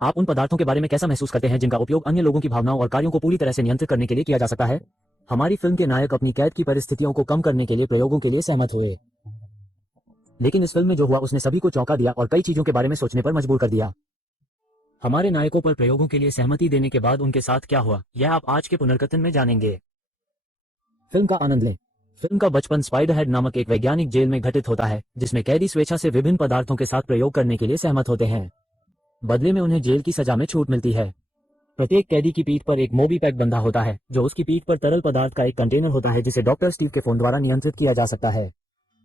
आप उन पदार्थों के बारे में कैसा महसूस करते हैं जिनका उपयोग अन्य लोगों की भावनाओं और कार्यों को पूरी तरह से नियंत्रित करने के लिए किया जा सकता है? हमारी फिल्म के नायक अपनी कैद की परिस्थितियों को कम करने के लिए प्रयोगों के लिए सहमत हुए, लेकिन इस फिल्म में जो हुआ उसने सभी को चौंका दिया और कई चीजों के बारे में सोचने पर मजबूर कर दिया। हमारे नायकों पर प्रयोगों के लिए सहमति देने के बाद उनके साथ क्या हुआ, यह आप आज के पुनर्कथन में जानेंगे। फिल्म का आनंद लें। फिल्म का बचपन स्पाइडरहेड नामक एक वैज्ञानिक जेल में घटित होता है, जिसमें कैदी स्वेच्छा से विभिन्न पदार्थों के साथ प्रयोग करने के लिए सहमत होते हैं। बदले में उन्हें जेल की सजा में छूट मिलती है। प्रत्येक कैदी की पीठ पर एक मोबी पैक बंधा होता है, जो उसकी पीठ पर तरल पदार्थ का एक कंटेनर होता है जिसे डॉक्टर स्टीव के फोन द्वारा नियंत्रित किया जा सकता है।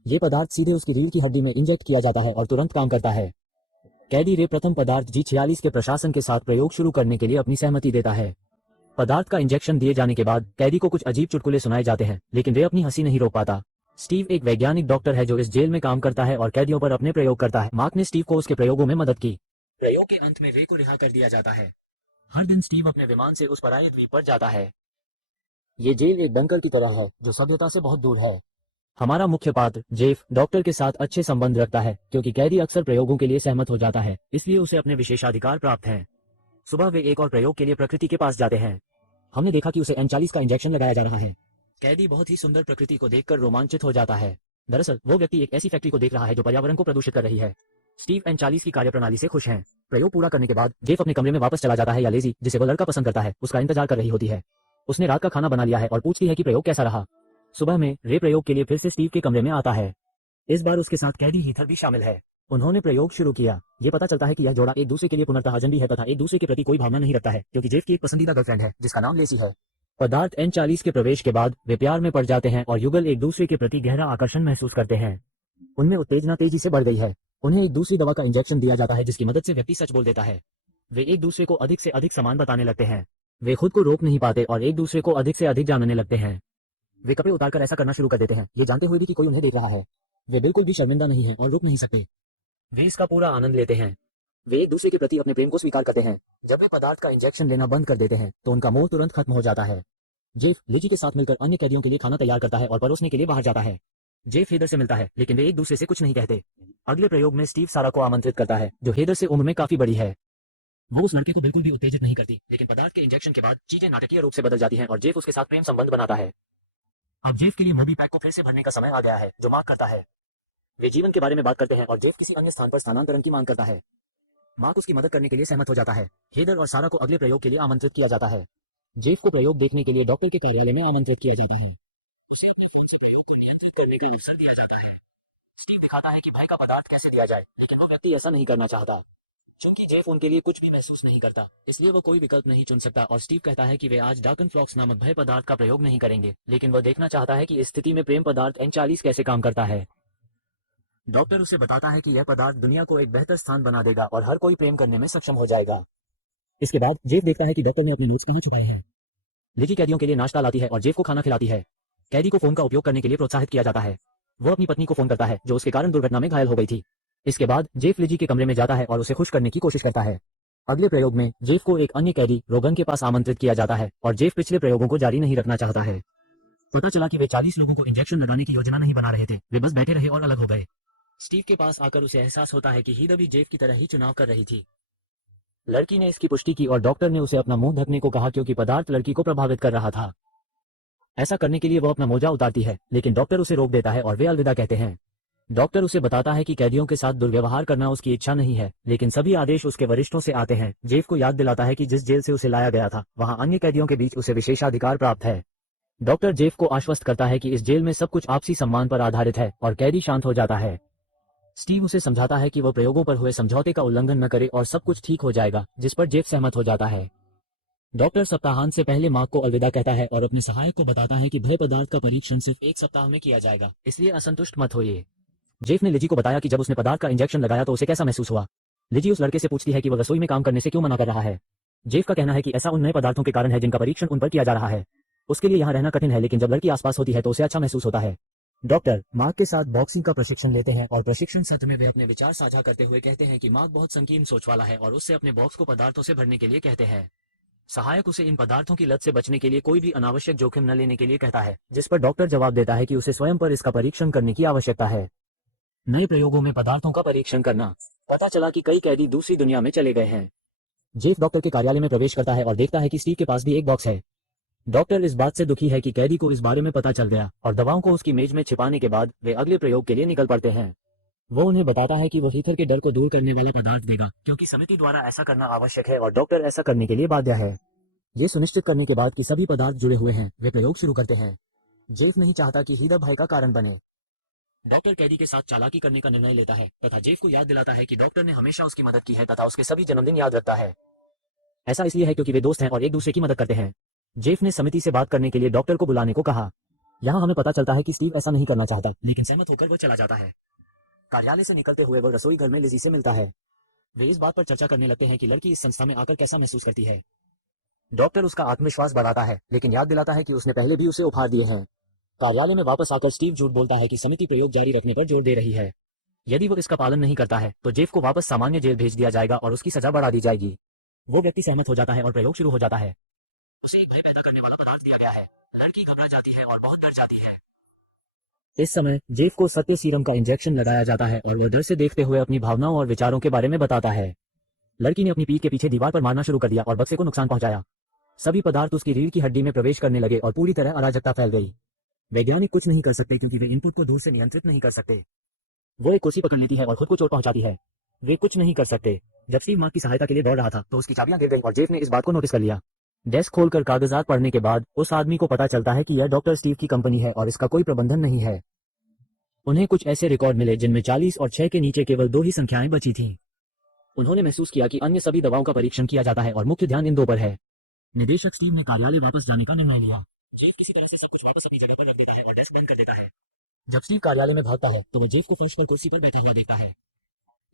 ये पदार्थ सीधे उसकी रीढ़ की हड्डी में इंजेक्ट किया जाता है और तुरंत काम करता है। कैदी रे प्रथम पदार्थ G46 के प्रशासन के साथ प्रयोग शुरू करने के लिए अपनी सहमति देता है। पदार्थ का इंजेक्शन दिए जाने के बाद कैदी को कुछ अजीब चुटकुले सुनाए जाते हैं, लेकिन रे अपनी हंसी नहीं रोक पाता। स्टीव एक वैज्ञानिक डॉक्टर है जो इस जेल में काम करता है और कैदियों पर अपने प्रयोग करता है। मार्क ने स्टीव को उसके प्रयोगों में मदद की। प्रयोग के अंत में रे को रिहा कर दिया जाता है। हर दिन स्टीव अपने विमान से उस पराये द्वीप पर जाता है। ये जेल एक बंकर की तरह है जो सभ्यता से बहुत दूर है। हमारा मुख्य पात्र जेफ डॉक्टर के साथ अच्छे संबंध रखता है, क्योंकि कैदी अक्सर प्रयोगों के लिए सहमत हो जाता है, इसलिए उसे अपने विशेषाधिकार प्राप्त हैं। सुबह वे एक और प्रयोग के लिए प्रकृति के पास जाते हैं। हमने देखा कि उसे N40 का इंजेक्शन लगाया जा रहा है। कैदी बहुत ही सुंदर प्रकृति को देखकर रोमांचित हो जाता है। दरअसल वो व्यक्ति एक ऐसी फैक्ट्री को देख रहा है जो पर्यावरण को प्रदूषित कर रही है। स्टीव N40 की कार्यप्रणाली से खुश हैं। प्रयोग पूरा करने के बाद जेफ अपने कमरे में वापस चला जाता है या लेजी, जिसे वो लड़का पसंद करता है, उसका इंतजार कर रही होती है। उसने रात का खाना बना लिया है और पूछती है कि प्रयोग कैसा रहा। सुबह में रे प्रयोग के लिए फिर से स्टीव के कमरे में आता है। इस बार उसके साथ कैदी हीथर भी शामिल है। उन्होंने प्रयोग शुरू किया। ये पता चलता है कि यह जोड़ा एक दूसरे के लिए पुनर्तः अजनबी है तथा एक दूसरे के प्रति कोई भावना नहीं रखता है, क्योंकि जेफ की एक पसंदीदा गर्लफ्रेंड है जिसका नाम लेसी है। पदार्थ N40 के प्रवेश के बाद वे प्यार में पड़ जाते हैं और युगल एक दूसरे के प्रति गहरा आकर्षण महसूस करते हैं। उनमें उत्तेजना तेजी से बढ़ गई है। उन्हें एक दूसरी दवा का इंजेक्शन दिया जाता है जिसकी मदद से व्यक्ति सच बोल देता है। वे एक दूसरे को अधिक से अधिक समान बताने लगते हैं। वे खुद को रोक नहीं पाते और एक दूसरे को अधिक से अधिक जानने लगते हैं। वे कपड़े उतारकर ऐसा करना शुरू कर देते हैं, ये जानते हुए भी कि कोई उन्हें देख रहा है। वे बिल्कुल भी शर्मिंदा नहीं हैं और रुक नहीं सकते। वे इसका पूरा आनंद लेते हैं। वे एक दूसरे के प्रति अपने प्रेम को स्वीकार करते हैं। जब वे पदार्थ का इंजेक्शन लेना बंद कर देते हैं तो उनका मोह तुरंत खत्म हो जाता है। जेफ लिजी के साथ मिलकर अन्य कैदियों के लिए खाना तैयार करता है और परोसने के लिए बाहर जाता है। जेफ हेदर से मिलता है, लेकिन वे एक दूसरे से कुछ नहीं कहते। अगले प्रयोग में स्टीव सारा को आमंत्रित करता है, जो हेदर से उम्र में काफी बड़ी है। वो उस लड़के को बिल्कुल भी उत्तेजित नहीं करती, लेकिन पदार्थ के इंजेक्शन के बाद चीजें नाटकीय रूप से बदल जाती हैं और जेफ उसके साथ प्रेम संबंध बनाता है। अब जेफ के लिए मोबी पैक को फिर से भरने का समय आ गया है, जो मार्क करता है। वे जीवन के बारे में बात करते हैं और जेफ किसी अन्य स्थान पर स्थानांतरण की मांग करता है। मार्क उसकी मदद करने के लिए सहमत हो जाता है। हेदर और सारा को अगले प्रयोग के लिए आमंत्रित किया जाता है। जेफ को प्रयोग देखने के लिए डॉक्टर के कार्यालय में आमंत्रित किया जाता है। उसे अपने फोन से प्रयोग को नियंत्रित करने का अवसर दिया जाता है। स्टीव दिखाता है कि भय का पदार्थ कैसे दिया जाए, लेकिन वो व्यक्ति ऐसा नहीं करना चाहता। चूंकि जेफ उनके लिए कुछ भी महसूस नहीं करता, इसलिए वो कोई विकल्प नहीं चुन सकता और स्टीव कहता है कि वे आज डार्कन फ्लॉक्स नामक भय पदार्थ का प्रयोग नहीं करेंगे, लेकिन वो देखना चाहता है कि इस स्थिति में प्रेम पदार्थ N40 कैसे काम करता है। डॉक्टर उसे बताता है कि यह पदार्थ दुनिया को एक बेहतर स्थान बना देगा और हर कोई प्रेम करने में सक्षम हो जाएगा। इसके बाद जेफ देखता है कि डॉक्टर ने अपने नोट्स कहाँ छुपाए हैं। लिजी कैदियों के लिए नाश्ता लाती है और जेफ को खाना खिलाती है। कैदी को फोन का उपयोग करने के लिए प्रोत्साहित किया जाता है। वो अपनी पत्नी को फोन करता है, जो उसके कारण दुर्घटना में घायल हो गई थी। इसके बाद जेफ लिजी के कमरे में जाता है और उसे खुश करने की कोशिश करता है। अगले प्रयोग में जेफ को एक अन्य कैदी रोगन के पास आमंत्रित किया जाता है और जेफ पिछले प्रयोगों को जारी नहीं रखना चाहता है। पता चला कि वे 40 लोगों को इंजेक्शन लगाने की योजना नहीं बना रहे थे, वे बस बैठे रहे और अलग हो गए। स्टीव के पास आकर उसे एहसास होता है कि हीदर भी जेफ की तरह ही चुनाव कर रही थी। लड़की ने इसकी पुष्टि की और डॉक्टर ने उसे अपना मुंह ढकने को कहा, क्योंकि पदार्थ लड़की को प्रभावित कर रहा था। ऐसा करने के लिए वो अपना मोजा उतारती है, लेकिन डॉक्टर उसे रोक देता है और वे अलविदा कहते हैं। डॉक्टर उसे बताता है कि कैदियों के साथ दुर्व्यवहार करना उसकी इच्छा नहीं है, लेकिन सभी आदेश उसके वरिष्ठों से आते हैं। जेफ को याद दिलाता है कि जिस जेल से उसे लाया गया था, वहां अन्य कैदियों के बीच उसे विशेषाधिकार प्राप्त है। डॉक्टर जेफ को आश्वस्त करता है कि इस जेल में सब कुछ आपसी सम्मान पर आधारित है और कैदी शांत हो जाता है। स्टीव उसे समझाता है कि वह प्रयोगों पर हुए समझौते का उल्लंघन न करे और सब कुछ ठीक हो जाएगा, जिस पर जेफ सहमत हो जाता है। डॉक्टर सप्ताहांत से पहले मार्क को अलविदा कहता है और अपने सहायक को बताता है कि भय पदार्थ का परीक्षण सिर्फ 1 सप्ताह में किया जाएगा, इसलिए असंतुष्ट मत होइए। जेफ ने लिजी को बताया कि जब उसने पदार्थ का इंजेक्शन लगाया तो उसे कैसा महसूस हुआ। लिजी उस लड़के से पूछती है कि वह रसोई में काम करने से क्यों मना कर रहा है। जेफ का कहना है कि ऐसा उन नए पदार्थों के कारण है जिनका परीक्षण उन पर किया जा रहा है। उसके लिए यहाँ रहना कठिन है, लेकिन जब लड़की आसपास होती है तो उसे अच्छा महसूस होता है। डॉक्टर मार्क के साथ बॉक्सिंग का प्रशिक्षण लेते हैं और प्रशिक्षण सत्र में वे अपने विचार साझा करते हुए कहते हैं कि मार्क बहुत संकीर्ण सोच वाला है और उससे अपने बॉक्स को पदार्थों से भरने के लिए कहते हैं। सहायक उसे इन पदार्थों की लत से बचने के लिए कोई भी अनावश्यक जोखिम न लेने के लिए कहता है, जिस पर डॉक्टर जवाब देता है कि उसे स्वयं पर इसका परीक्षण करने की आवश्यकता है। नए प्रयोगों में पदार्थों का परीक्षण करना। पता चला कि कई कैदी दूसरी दुनिया में चले गए हैं। जेफ डॉक्टर के कार्यालय में प्रवेश करता है और देखता है कि स्टीव के पास भी एक बॉक्स है। डॉक्टर इस बात से दुखी है कि कैदी को इस बारे में पता चल गया और दवाओं को उसकी मेज में छिपाने के बाद वे अगले प्रयोग के लिए निकल पड़ते हैं। वो उन्हें बताता है कि वो हीथर के डर को दूर करने वाला पदार्थ देगा क्योंकि समिति द्वारा ऐसा करना आवश्यक है और डॉक्टर ऐसा करने के लिए बाध्य है। ये सुनिश्चित करने के बाद कि सभी पदार्थ जुड़े हुए हैं, वे प्रयोग शुरू करते हैं। जेफ नहीं चाहता कि हीथर भय का कारण बने। डॉक्टर कैदी के साथ चालाकी करने का निर्णय लेता है तथा जेफ को याद दिलाता है कि डॉक्टर ने हमेशा उसकी मदद की है तथा उसके सभी जन्मदिन याद रखता है। ऐसा इसलिए है क्योंकि वे दोस्त हैं और एक दूसरे की मदद करते हैं। जेफ ने समिति से बात करने के लिए डॉक्टर को बुलाने को कहा। यहाँ हमें पता चलता है कि स्टीव ऐसा नहीं करना चाहता, लेकिन सहमत होकर वह चला जाता है। कार्यालय से निकलते हुए वह रसोई घर में लिजी से मिलता है। वे इस बात पर चर्चा करने लगते हैं कि लड़की इस संस्था में आकर कैसा महसूस करती है। डॉक्टर उसका आत्मविश्वास बढ़ाता है, लेकिन याद दिलाता है कि उसने पहले भी उसे उपहार दिए हैं। कार्यालय में वापस आकर स्टीव झूठ बोलता है कि समिति प्रयोग जारी रखने पर जोर दे रही है। यदि वो इसका पालन नहीं करता है तो जेफ को वापस सामान्य जेल भेज दिया जाएगा और उसकी सजा बढ़ा दी जाएगी। वो व्यक्ति सहमत हो जाता है और प्रयोग शुरू हो जाता है। उसे एक भय पैदा करने वाला पदार्थ दिया गया है। लड़की घबरा जाती है और बहुत डर जाती है। इस समय जेफ को सत्य सीरम का इंजेक्शन लगाया जाता है और वह डर से देखते हुए अपनी भावनाओं और विचारों के बारे में बताता है। लड़की ने अपनी पीठ के पीछे दीवार पर मारना शुरू कर दिया और बक्से को नुकसान पहुंचाया। सभी पदार्थ उसकी रीढ़ की हड्डी में प्रवेश करने लगे और पूरी तरह अराजकता फैल गई। वैज्ञानिक कुछ नहीं कर सकते क्योंकि वे इनपुट को दूर से नियंत्रित नहीं कर सकते। वो एक कुर्सी पकड़ लेती है और खुद को चोट पहुंचाती है। वे कुछ नहीं कर सकते। जब स्टीव मार्क की सहायता के लिए दौड़ रहा था तो उसकी चाबियां गिर गई और जेफ ने इस बात को नोटिस कर लिया। डेस्क खोलकर कागजात पढ़ने के बाद उस आदमी को पता चलता है कि यह डॉक्टर स्टीव की कंपनी है और इसका कोई प्रबंधन नहीं है। उन्हें कुछ ऐसे रिकॉर्ड मिले जिनमें 40 और 6 के नीचे केवल 2 ही संख्याएं बची थीं। उन्होंने महसूस किया कि अन्य सभी दवाओं का परीक्षण किया जाता है और मुख्य ध्यान इन 2 पर है। निदेशक स्टीव ने कार्यालय वापस जाने का निर्णय लिया। जेफ किसी तरह से सब कुछ वापस अपनी जगह पर रख देता है और डेस्क बंद कर देता है। जब स्टीव कार्यालय में भागता है तो वह जेफ को फर्श पर कुर्सी पर बैठा हुआ देखता है।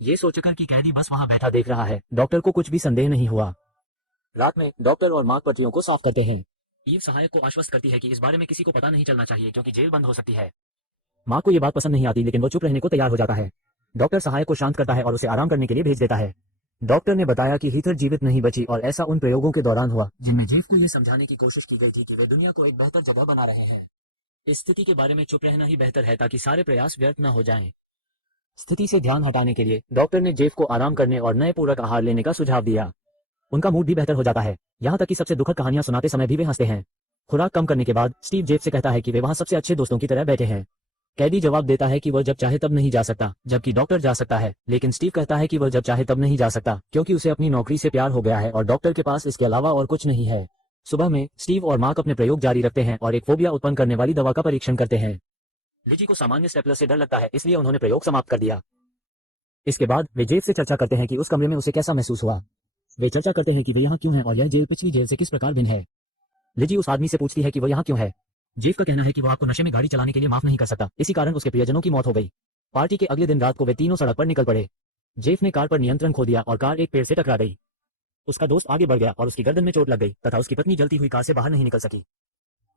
ये सोचकर कि कैदी बस वहां बैठा देख रहा है, डॉक्टर को कुछ भी संदेह नहीं हुआ। रात में डॉक्टर और मार्क पटरियों को साफ करते हैं। ईव सहायक को आश्वस्त करती है कि इस बारे में किसी को पता नहीं चलना चाहिए क्योंकि जेल बंद हो सकती है। मार्क को यह बात पसंद नहीं आती, लेकिन वो चुप रहने को तैयार हो जाता है। डॉक्टर सहायक को शांत करता है और उसे आराम करने के लिए भेज देता है। डॉक्टर ने बताया कि हीथर जीवित नहीं बची और ऐसा उन प्रयोगों के दौरान हुआ जिनमें जेफ को यह समझाने की कोशिश की गई थी कि वे दुनिया को एक बेहतर जगह बना रहे हैं। इस स्थिति के बारे में चुप रहना ही बेहतर है ताकि सारे प्रयास व्यर्थ न हो जाएं। स्थिति से ध्यान हटाने के लिए डॉक्टर ने जेफ को आराम करने और नए पूरक आहार लेने का सुझाव दिया। उनका मूड भी बेहतर हो जाता है, यहाँ तक कि सबसे दुखद कहानियां सुनाते समय भी वे हंसते हैं। खुराक कम करने के बाद स्टीव जेफ से कहता है कि वे वहां सबसे अच्छे दोस्तों की तरह बैठे हैं। कैदी जवाब देता है कि वह जब चाहे तब नहीं जा सकता, जबकि डॉक्टर जा सकता है, लेकिन स्टीव कहता है कि वह जब चाहे तब नहीं जा सकता क्योंकि उसे अपनी नौकरी से प्यार हो गया है और डॉक्टर के पास इसके अलावा और कुछ नहीं है। सुबह में स्टीव और मार्क अपने प्रयोग जारी रखते हैं और एक फोबिया उत्पन्न करने वाली दवा का परीक्षण करते हैं। लिजी को सामान्य स्टेपलर से डर लगता है, इसलिए उन्होंने प्रयोग समाप्त कर दिया। इसके बाद वे जेफ से चर्चा करते हैं कि उस कमरे में उसे कैसा महसूस हुआ। वे चर्चा करते हैं कि वे यहाँ क्यों हैं और यह जेल पिछली जेल से किस प्रकार भिन्न है। लिजी उस आदमी से पूछती है कि वह यहाँ क्यों है। जेफ का कहना है कि वह आपको नशे में गाड़ी चलाने के लिए माफ नहीं कर सकता, इसी कारण उसके प्रियजनों की मौत हो गई। पार्टी के अगले दिन रात को वे तीनों सड़क पर निकल पड़े। जेफ ने कार पर नियंत्रण खो दिया और कार एक पेड़ से टकरा गई। उसका दोस्त आगे बढ़ गया और उसकी गर्दन में चोट लग गई तथा उसकी पत्नी जलती हुई कार से बाहर नहीं निकल सकी।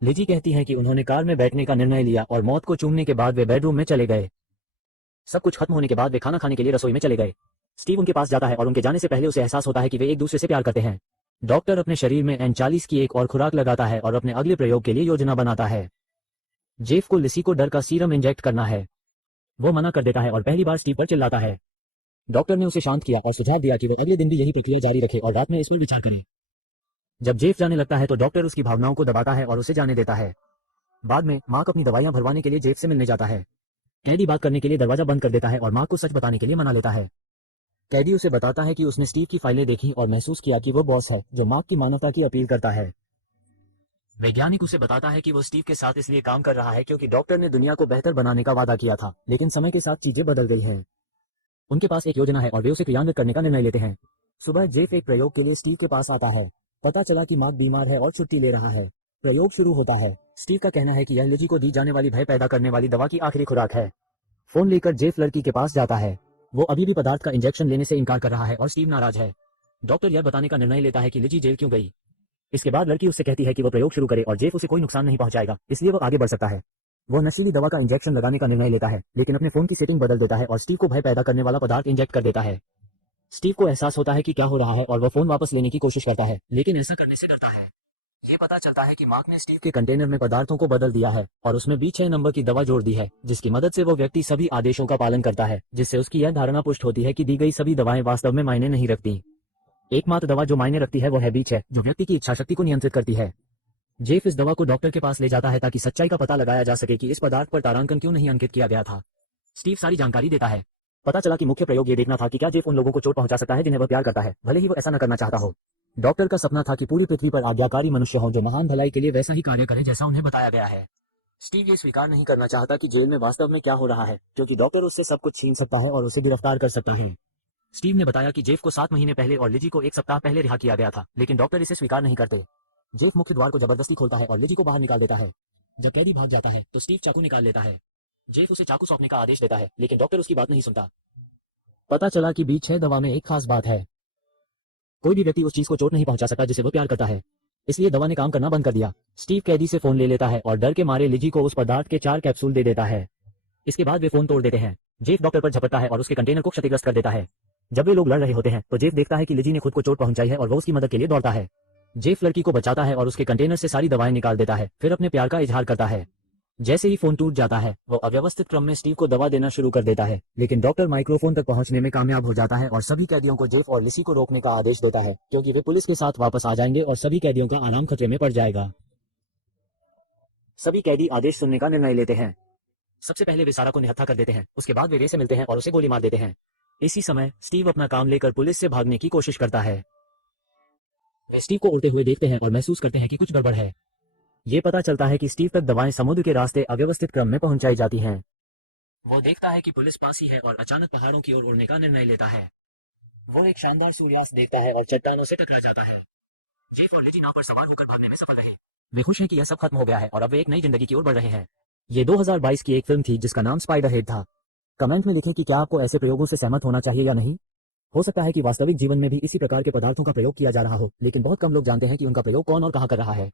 लिजी कहती है कि उन्होंने कार में बैठने का निर्णय लिया और मौत को चूमने के बाद वे बेडरूम में चले गए। सब कुछ खत्म होने के बाद वे खाना खाने के लिए रसोई में चले गए। स्टीव उनके पास जाता है और उनके जाने से पहले उसे एहसास होता है कि वे एक दूसरे से प्यार करते हैं। डॉक्टर अपने शरीर में N40 की एक और खुराक लगाता है और अपने अगले प्रयोग के लिए योजना बनाता है। जेफ को लिसी को डर का सीरम इंजेक्ट करना है। वो मना कर देता है और पहली बार स्टीव पर चिल्लाता है। डॉक्टर ने उसे शांत किया और सुझाव दिया कि वो अगले दिन भी यही प्रक्रिया जारी रखे और रात में इस पर विचार करे। जब जेफ जाने लगता है तो डॉक्टर उसकी भावनाओं को दबाता है और उसे जाने देता है। बाद में मार्क अपनी दवाइयां भरवाने के लिए जेफ से मिलने जाता है। कैदी बात करने के लिए दरवाजा बंद कर देता है और मार्क को सच बताने के लिए मना लेता है। कैदी उसे बताता है कि उसने स्टीव की फाइलें देखी और महसूस किया कि वो बॉस है जो मार्क की मानवता की अपील करता है। वैज्ञानिक उसे बताता है कि वो स्टीव के साथ इसलिए काम कर रहा है क्योंकि डॉक्टर ने दुनिया को बेहतर बनाने का वादा किया था, लेकिन समय के साथ चीजें बदल गई हैं। उनके पास एक योजना है और वे उसे क्रियान्वित करने का निर्णय लेते हैं। सुबह जेफ एक प्रयोग के लिए स्टीव के पास आता है। पता चला कि मार्क बीमार है और छुट्टी ले रहा है। प्रयोग शुरू होता है। स्टीव का कहना है कि यह लिजी को दी जाने वाली भय पैदा करने वाली दवा की आखिरी खुराक है। फोन लेकर जेफ लड़की के पास जाता है। वो अभी भी पदार्थ का इंजेक्शन लेने से इनकार कर रहा है और स्टीव नाराज है। डॉक्टर यह बताने का निर्णय लेता है कि लिजी जेल क्यों गई। इसके बाद लड़की उससे कहती है कि वो प्रयोग शुरू करे और जेफ उसे कोई नुकसान नहीं पहुंचाएगा, इसलिए वो आगे बढ़ सकता है। वो नशीली दवा का इंजेक्शन लगाने का निर्णय लेता है, लेकिन अपने फोन की सेटिंग बदल देता है और स्टीव को भय पैदा करने वाला पदार्थ इंजेक्ट कर देता है। स्टीव को एहसास होता है कि क्या हो रहा है और वह फोन वापस लेने की कोशिश करता है, लेकिन ऐसा करने से डरता है। ये पता चलता है कि मार्क ने स्टीव के कंटेनर में पदार्थों को बदल दिया है और उसमें B6 नंबर की दवा जोड़ दी है, जिसकी मदद से वो व्यक्ति सभी आदेशों का पालन करता है, जिससे उसकी यह धारणा पुष्ट होती है कि दी गई सभी दवाएं वास्तव में मायने नहीं रखती। एकमात्र दवा जो मायने रखती है वो है बीच है, जो व्यक्ति की इच्छा शक्ति को नियंत्रित करती है। जेफ इस दवा को डॉक्टर के पास ले जाता है ताकि सच्चाई का पता लगाया जा सके कि इस पदार्थ पर तारांकन क्यों नहीं अंकित किया गया था। स्टीव सारी जानकारी देता है। पता चला कि मुख्य प्रयोग ये देखना था कि क्या जेफ उन लोगों को चोट पहुंचा सकता है जिन्हें वह प्यार करता है, भले ही वो ऐसा न करना चाहता हो। डॉक्टर का सपना था कि पूरी पृथ्वी पर आज्ञाकारी मनुष्य हों जो महान भलाई के लिए वैसा ही कार्य करें जैसा उन्हें बताया गया है। स्टीव ये स्वीकार नहीं करना चाहता कि जेल में वास्तव में क्या हो रहा है, क्योंकि डॉक्टर उससे सब कुछ छीन सकता है और उसे गिरफ्तार कर सकता है। स्टीव ने बताया कि जेफ को 7 महीने पहले और लिजी को 1 सप्ताह पहले रिहा किया गया था, लेकिन डॉक्टर इसे स्वीकार नहीं करते। जेफ मुख्य द्वार को जबरदस्ती खोलता है और लिजी को बाहर निकाल देता है। जब कैदी भाग जाता है तो स्टीव चाकू निकाल लेता है। जेफ उसे चाकू सौंपने का आदेश देता है, लेकिन डॉक्टर उसकी बात नहीं सुनता। पता चला कि बीच है दवा में एक खास बात है। कोई भी व्यक्ति उस चीज को चोट नहीं पहुंचा सकता जिसे वो प्यार करता है, इसलिए दवा ने काम करना बंद कर दिया। स्टीव कैदी से फोन ले लेता है और डर के मारे लिजी को उस पदार्थ के 4 कैप्सूल दे देता है। इसके बाद वे फोन तोड़ देते हैं। जेफ डॉक्टर पर झपटता है और उसके कंटेनर को क्षतिग्रस्त कर देता है। जब वे लोग लड़ रहे होते हैं तो जेफ देखता है कि लिजी ने खुद को चोट पहुंचाई है और वो उसकी मदद के लिए दौड़ता है। जेफ लड़की को बचाता है और उसके कंटेनर से सारी दवाएं निकाल देता है, फिर अपने प्यार का इजहार करता है। जैसे ही फोन टूट जाता है वो अव्यवस्थित क्रम में स्टीव को दवा देना शुरू कर देता है, लेकिन डॉक्टर माइक्रोफोन तक पहुंचने में कामयाब हो जाता है और सभी कैदियों को जेफ और लिसी को रोकने का आदेश देता है, क्योंकि वे पुलिस के साथ वापस आ जाएंगे और सभी कैदियों का आराम खतरे में पड़ जाएगा। सभी कैदी आदेश सुनने का निर्णय लेते हैं। सबसे पहले वे सारा को निहत्था कर देते हैं, उसके बाद वे रे से मिलते हैं और उसे गोली मार देते हैं। इसी समय स्टीव अपना काम लेकर पुलिस से भागने की कोशिश करता है। वे स्टीव को उड़ते हुए देखते हैं और महसूस करते हैं कि कुछ गड़बड़ है। ये पता चलता है कि स्टीव तक दवाएं समुद्र के रास्ते अव्यवस्थित क्रम में पहुंचाई जाती हैं। वो देखता है कि पुलिस पास ही है और अचानक पहाड़ों की ओर उड़ने का निर्णय लेता है। वो एक शानदार सूर्यास्त देखता है और चट्टानों से टकरा जाता है। जेफ और लिजी नाव पर सवार होकर भागने में सफल रहे। वे खुश हैं कि यह सब खत्म हो गया है और अब वे एक नई जिंदगी की ओर बढ़ रहे हैं। ये 2022 की एक फिल्म थी जिसका नाम स्पाइडरहेड था। कमेंट में लिखें कि क्या आपको ऐसे प्रयोगों से सहमत होना चाहिए या नहीं। हो सकता है कि वास्तविक जीवन में भी इसी प्रकार के पदार्थों का प्रयोग किया जा रहा हो, लेकिन बहुत कम लोग जानते हैं कि उनका प्रयोग कौन और कहाँ कर रहा है।